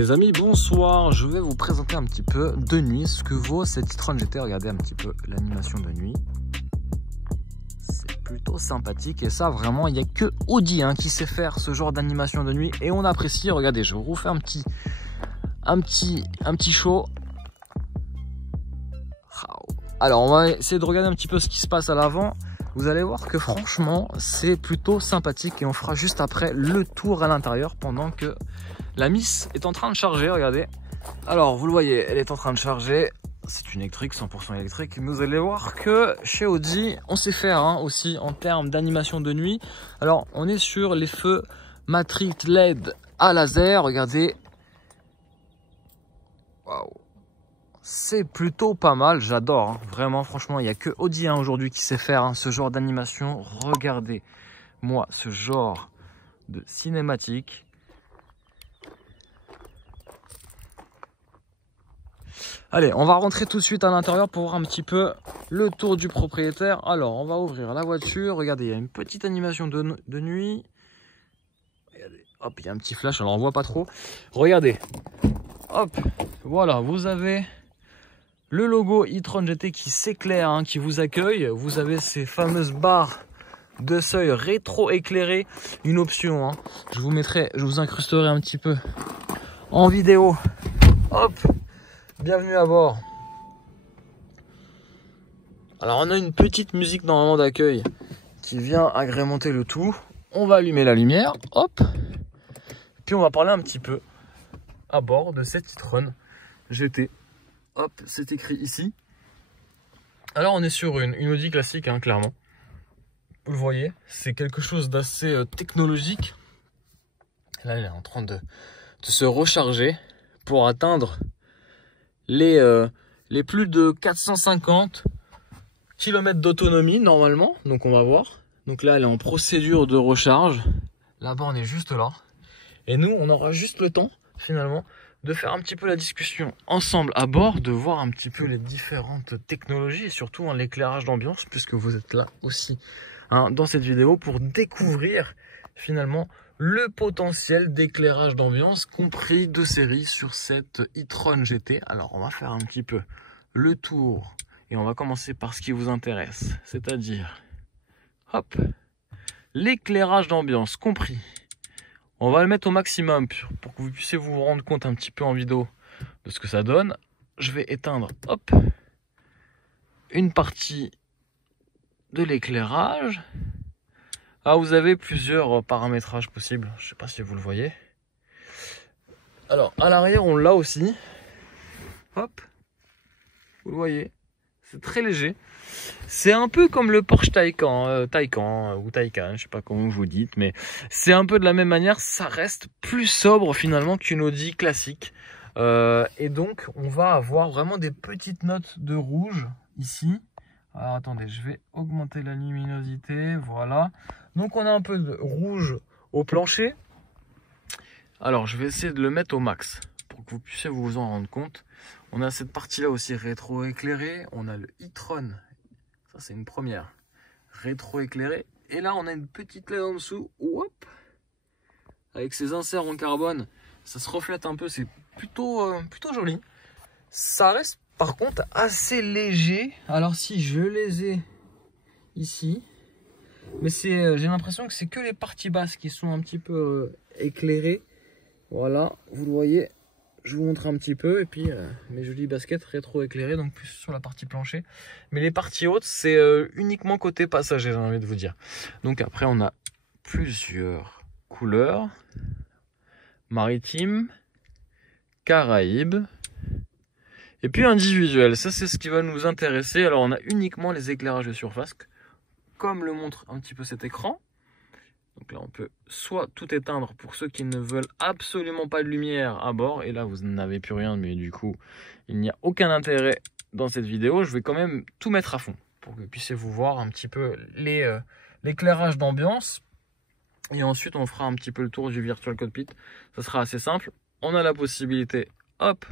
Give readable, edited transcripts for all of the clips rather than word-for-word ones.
Les amis, bonsoir. Je vais vous présenter un petit peu de nuit ce que vaut cette e-tron GT. Regardez un petit peu l'animation de nuit. C'est plutôt sympathique et ça vraiment il n'y a que Audi qui sait faire ce genre d'animation de nuit et on apprécie. Regardez, je vous refais un petit show. Alors on va essayer de regarder un petit peu ce qui se passe à l'avant. Vous allez voir que franchement c'est plutôt sympathique et on fera juste après le tour à l'intérieur pendant que la Miss est en train de charger. Regardez, alors vous le voyez, elle est en train de charger. C'est une électrique, 100% électrique. Mais vous allez voir que chez Audi on sait faire aussi en termes d'animation de nuit. Alors on est sur les feux Matrix LED à laser. Regardez, waouh, c'est plutôt pas mal, j'adore, vraiment, franchement, il n'y a que Audi aujourd'hui qui sait faire ce genre d'animation. Regardez, moi, ce genre de cinématique. Allez, on va rentrer tout de suite à l'intérieur pour voir un petit peu le tour du propriétaire. Alors, on va ouvrir la voiture. Regardez, il y a une petite animation de nuit. Regardez, hop, il y a un petit flash, alors on voit pas trop. Regardez, hop, voilà, vous avez le logo e-tron GT qui s'éclaire, qui vous accueille. Vous avez ces fameuses barres de seuil rétro-éclairées. Une option, je vous incrusterai un petit peu en vidéo. Hop, bienvenue à bord. Alors on a une petite musique normalement d'accueil qui vient agrémenter le tout. On va allumer la lumière, hop. Puis on va parler un petit peu à bord de cette e-tron GT. Hop, c'est écrit ici. Alors on est sur une Audi classique, clairement. Vous le voyez, c'est quelque chose d'assez technologique. Là, elle est en train de se recharger pour atteindre les plus de 450 km d'autonomie normalement. Donc on va voir. Donc là, elle est en procédure de recharge. Là-bas, on est juste là. Et nous, on aura juste le temps, finalement, de faire un petit peu la discussion ensemble à bord, de voir un petit peu les différentes technologies et surtout l'éclairage d'ambiance, puisque vous êtes là aussi dans cette vidéo pour découvrir finalement le potentiel d'éclairage d'ambiance compris de série sur cette e-tron GT. Alors on va faire un petit peu le tour et on va commencer par ce qui vous intéresse, c'est-à-dire hop, l'éclairage d'ambiance compris. On va le mettre au maximum pour que vous puissiez vous rendre compte un petit peu en vidéo de ce que ça donne. Je vais éteindre, hop, une partie de l'éclairage. Ah, vous avez plusieurs paramétrages possibles. Je ne sais pas si vous le voyez. Alors, à l'arrière, on l'a aussi. Hop, vous le voyez. C'est très léger. C'est un peu comme le Porsche Taycan ou Taycan, je sais pas comment vous dites, mais c'est un peu de la même manière. Ça reste plus sobre finalement qu'une Audi classique. Et donc, on va avoir vraiment des petites notes de rouge ici. Alors attendez, je vais augmenter la luminosité, voilà. Donc on a un peu de rouge au plancher. Alors je vais essayer de le mettre au max pour que vous puissiez vous en rendre compte. On a cette partie là aussi rétro-éclairée. On a le e-tron, ça c'est une première, rétro-éclairée. Et là on a une petite LED en dessous, hop, avec ces inserts en carbone. Ça se reflète un peu, c'est plutôt joli. Ça reste par contre assez léger. Alors si je les ai ici, mais j'ai l'impression que c'est que les parties basses qui sont un petit peu éclairées. Voilà, vous le voyez, je vous montre un petit peu. Et puis mes jolies baskets rétro éclairées, donc plus sur la partie plancher. Mais les parties hautes, c'est uniquement côté passager, j'ai envie de vous dire. Donc après on a plusieurs couleurs: maritime, Caraïbes, et puis individuel. Ça c'est ce qui va nous intéresser. Alors on a uniquement les éclairages de surface, comme le montre un petit peu cet écran. Donc là on peut soit tout éteindre pour ceux qui ne veulent absolument pas de lumière à bord, et là vous n'avez plus rien, mais du coup il n'y a aucun intérêt dans cette vidéo. Je vais quand même tout mettre à fond pour que vous puissiez vous voir un petit peu l'éclairage d'ambiance. Et ensuite on fera un petit peu le tour du Virtual Cockpit. Ça sera assez simple. On a la possibilité, hop,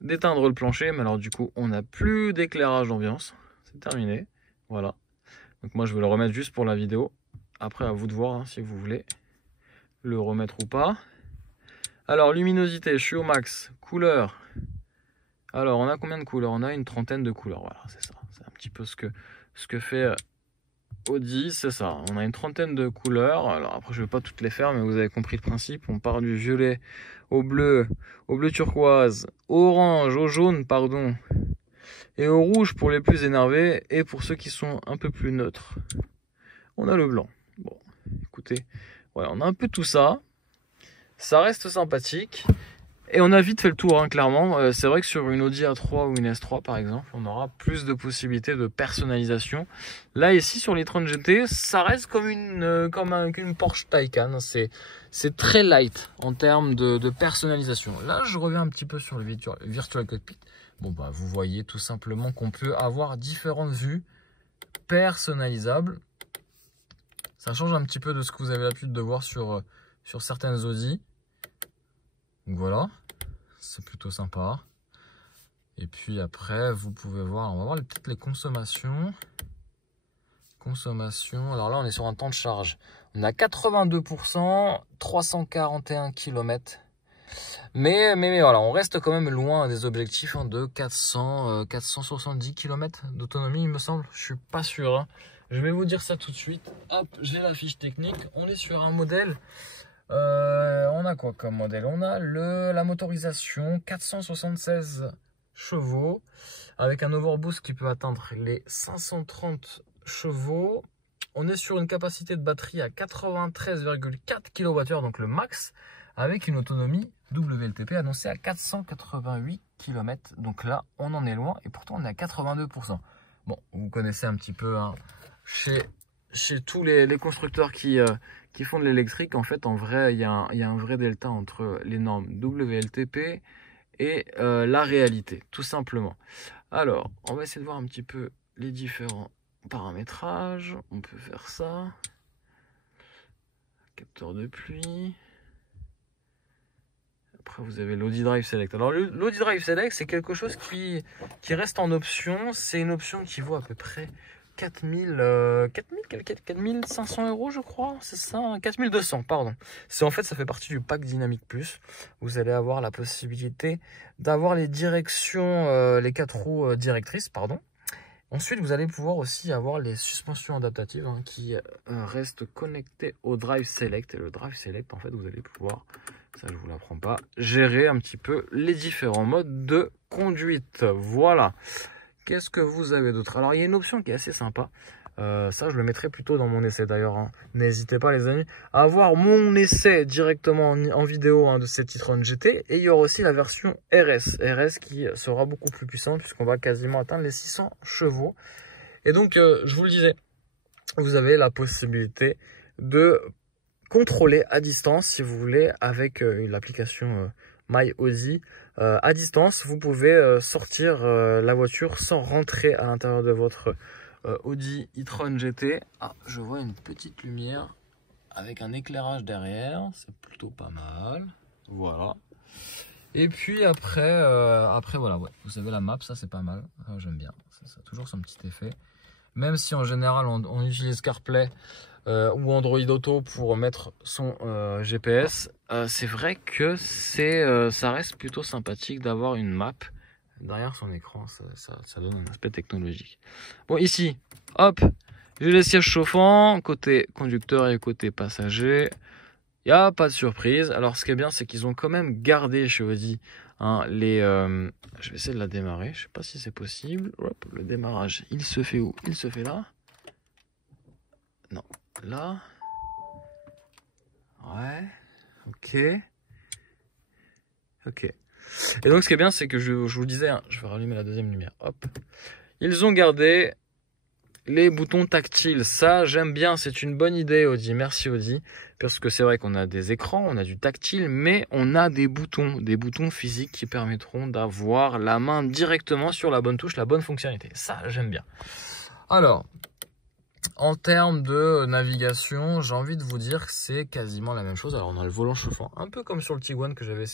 d'éteindre le plancher, mais alors du coup on n'a plus d'éclairage d'ambiance. C'est terminé, voilà. Donc moi je vais le remettre juste pour la vidéo. Après à vous de voir si vous voulez le remettre ou pas. Alors, luminosité, je suis au max. Couleur. Alors, on a combien de couleurs? On a une trentaine de couleurs. Voilà, c'est ça. C'est un petit peu ce que fait Audi, c'est ça. On a une trentaine de couleurs. Alors, après, je ne vais pas toutes les faire, mais vous avez compris le principe. On part du violet au bleu turquoise, au orange, au jaune, pardon, et au rouge pour les plus énervés. Et pour ceux qui sont un peu plus neutres, on a le blanc. Bon, écoutez, voilà, on a un peu tout ça. Ça reste sympathique. Et on a vite fait le tour, hein, clairement. C'est vrai que sur une Audi A3 ou une S3, par exemple, on aura plus de possibilités de personnalisation. Là, ici, sur l'e-tron GT, ça reste comme une Porsche Taycan. C'est très light en termes de personnalisation. Là, je reviens un petit peu sur le Virtual Cockpit. Bon, bah, vous voyez tout simplement qu'on peut avoir différentes vues personnalisables. Ça change un petit peu de ce que vous avez l'habitude de voir sur certaines Audi. Donc voilà, c'est plutôt sympa. Et puis après, vous pouvez voir, on va voir peut-être les consommations. Alors là, on est sur un temps de charge. On a 82%, 341 km. Mais voilà, on reste quand même loin des objectifs, hein, de 470 km d'autonomie, il me semble. Je suis pas sûr, hein. Je vais vous dire ça tout de suite. Hop, j'ai la fiche technique. On est sur un modèle. On a quoi comme modèle? On a la motorisation 476 chevaux avec un overboost qui peut atteindre les 530 chevaux. On est sur une capacité de batterie à 93,4 kWh, donc le max, avec une autonomie WLTP annoncée à 488 km. Donc là, on en est loin et pourtant on est à 82%. Bon, vous connaissez un petit peu, hein, chez tous les constructeurs qui font de l'électrique, en fait, en vrai, il y a un vrai delta entre les normes WLTP et la réalité, tout simplement. Alors, on va essayer de voir un petit peu les différents paramétrages. On peut faire ça. Capteur de pluie. Après, vous avez l'Audi Drive Select. Alors, l'Audi Drive Select, c'est quelque chose qui reste en option. C'est une option qui vaut à peu près 4500 euros, je crois, c'est ça, 4200, pardon. En fait, ça fait partie du pack Dynamic Plus. Vous allez avoir la possibilité d'avoir les directions, les 4 roues directrices, pardon. Ensuite, vous allez pouvoir aussi avoir les suspensions adaptatives, hein, qui restent connectées au Drive Select. Et le Drive Select, en fait, vous allez pouvoir, ça je vous l'apprends pas, gérer un petit peu les différents modes de conduite. Voilà. Qu'est-ce que vous avez d'autre? Alors, il y a une option qui est assez sympa. Ça, je le mettrai plutôt dans mon essai d'ailleurs, hein. N'hésitez pas, les amis, à voir mon essai directement en vidéo, hein, de cette e-tron GT. Et il y aura aussi la version RS qui sera beaucoup plus puissante puisqu'on va quasiment atteindre les 600 chevaux. Et donc, je vous le disais, vous avez la possibilité de contrôler à distance, si vous voulez, avec l'application My Audi. À distance, vous pouvez sortir la voiture sans rentrer à l'intérieur de votre Audi e-tron GT. Ah, je vois une petite lumière avec un éclairage derrière, c'est plutôt pas mal. Voilà. Et puis après voilà, ouais, vous avez la map, ça c'est pas mal. J'aime bien, ça a toujours son petit effet. Même si en général on utilise CarPlay ou Android Auto pour mettre son GPS, c'est vrai que ça reste plutôt sympathique d'avoir une map derrière son écran. Ça donne un aspect technologique. Bon, ici, hop, j'ai les sièges chauffants côté conducteur et côté passager. Il n'y a pas de surprise. Alors ce qui est bien, c'est qu'ils ont quand même gardé chez Audi, hein, je vais essayer de la démarrer, je sais pas si c'est possible. Hop, le démarrage, il se fait où? Il se fait là? Non, là. Ouais, ok. Et donc ce qui est bien, c'est que je vous disais, hein, je vais rallumer la deuxième lumière. Hop. Ils ont gardé les boutons tactiles. Ça, j'aime bien. C'est une bonne idée, Audi. Merci, Audi. Parce que c'est vrai qu'on a des écrans, on a du tactile, mais on a des boutons physiques qui permettront d'avoir la main directement sur la bonne touche, la bonne fonctionnalité. Ça, j'aime bien. Alors, en termes de navigation, j'ai envie de vous dire que c'est quasiment la même chose. Alors, on a le volant chauffant, un peu comme sur le Tiguan que j'avais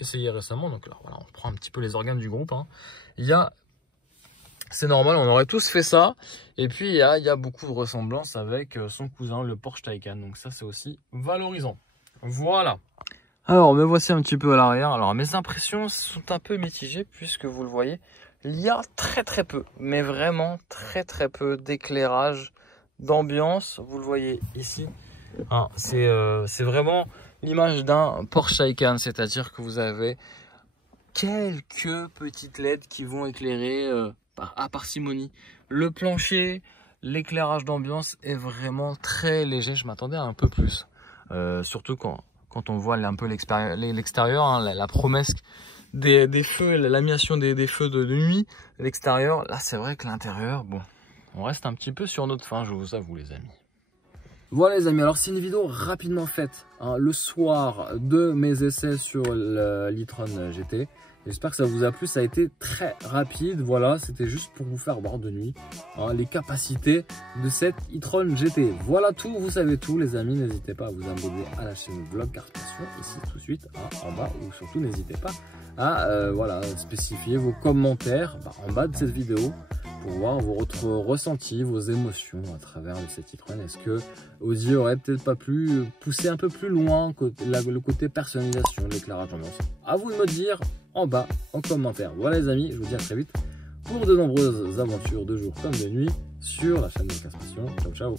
essayé récemment. Donc là, voilà, on prend un petit peu les organes du groupe, hein. C'est normal, on aurait tous fait ça. Et puis, il y a beaucoup de ressemblances avec son cousin, le Porsche Taycan. Donc ça, c'est aussi valorisant. Voilà. Alors, me voici un petit peu à l'arrière. Alors, mes impressions sont un peu mitigées puisque vous le voyez, il y a très peu, mais vraiment très peu d'éclairage, d'ambiance. Vous le voyez ici, hein, c'est vraiment l'image d'un Porsche Taycan, c'est-à-dire que vous avez quelques petites LED qui vont éclairer à parcimonie. Le plancher, l'éclairage d'ambiance est vraiment très léger. Je m'attendais à un peu plus, surtout quand on voit un peu l'extérieur, hein, la promesse des feux, l'animation des feux de nuit, l'extérieur. Là, c'est vrai que l'intérieur, bon, on reste un petit peu sur notre faim, je vous avoue, les amis. Voilà les amis, alors c'est une vidéo rapidement faite, hein, le soir de mes essais sur l'e-tron GT. J'espère que ça vous a plu, ça a été très rapide, voilà, c'était juste pour vous faire voir de nuit, hein, les capacités de cette e-tron GT. Voilà tout, vous savez tout les amis, n'hésitez pas à vous abonner à la chaîne Vlog Cars Passion, ici tout de suite, hein, en bas, ou surtout n'hésitez pas à voilà, spécifier vos commentaires en bas de cette vidéo, pour voir votre ressenti, vos émotions à travers cette e-tron. Est-ce que Audi aurait peut-être pas pu pousser un peu plus loin le côté personnalisation, l'éclairage ambiance? À vous de me dire en bas, en commentaire. Voilà les amis, je vous dis à très vite pour de nombreuses aventures de jour comme de nuit sur la chaîne de Cars Passion. Ciao ciao.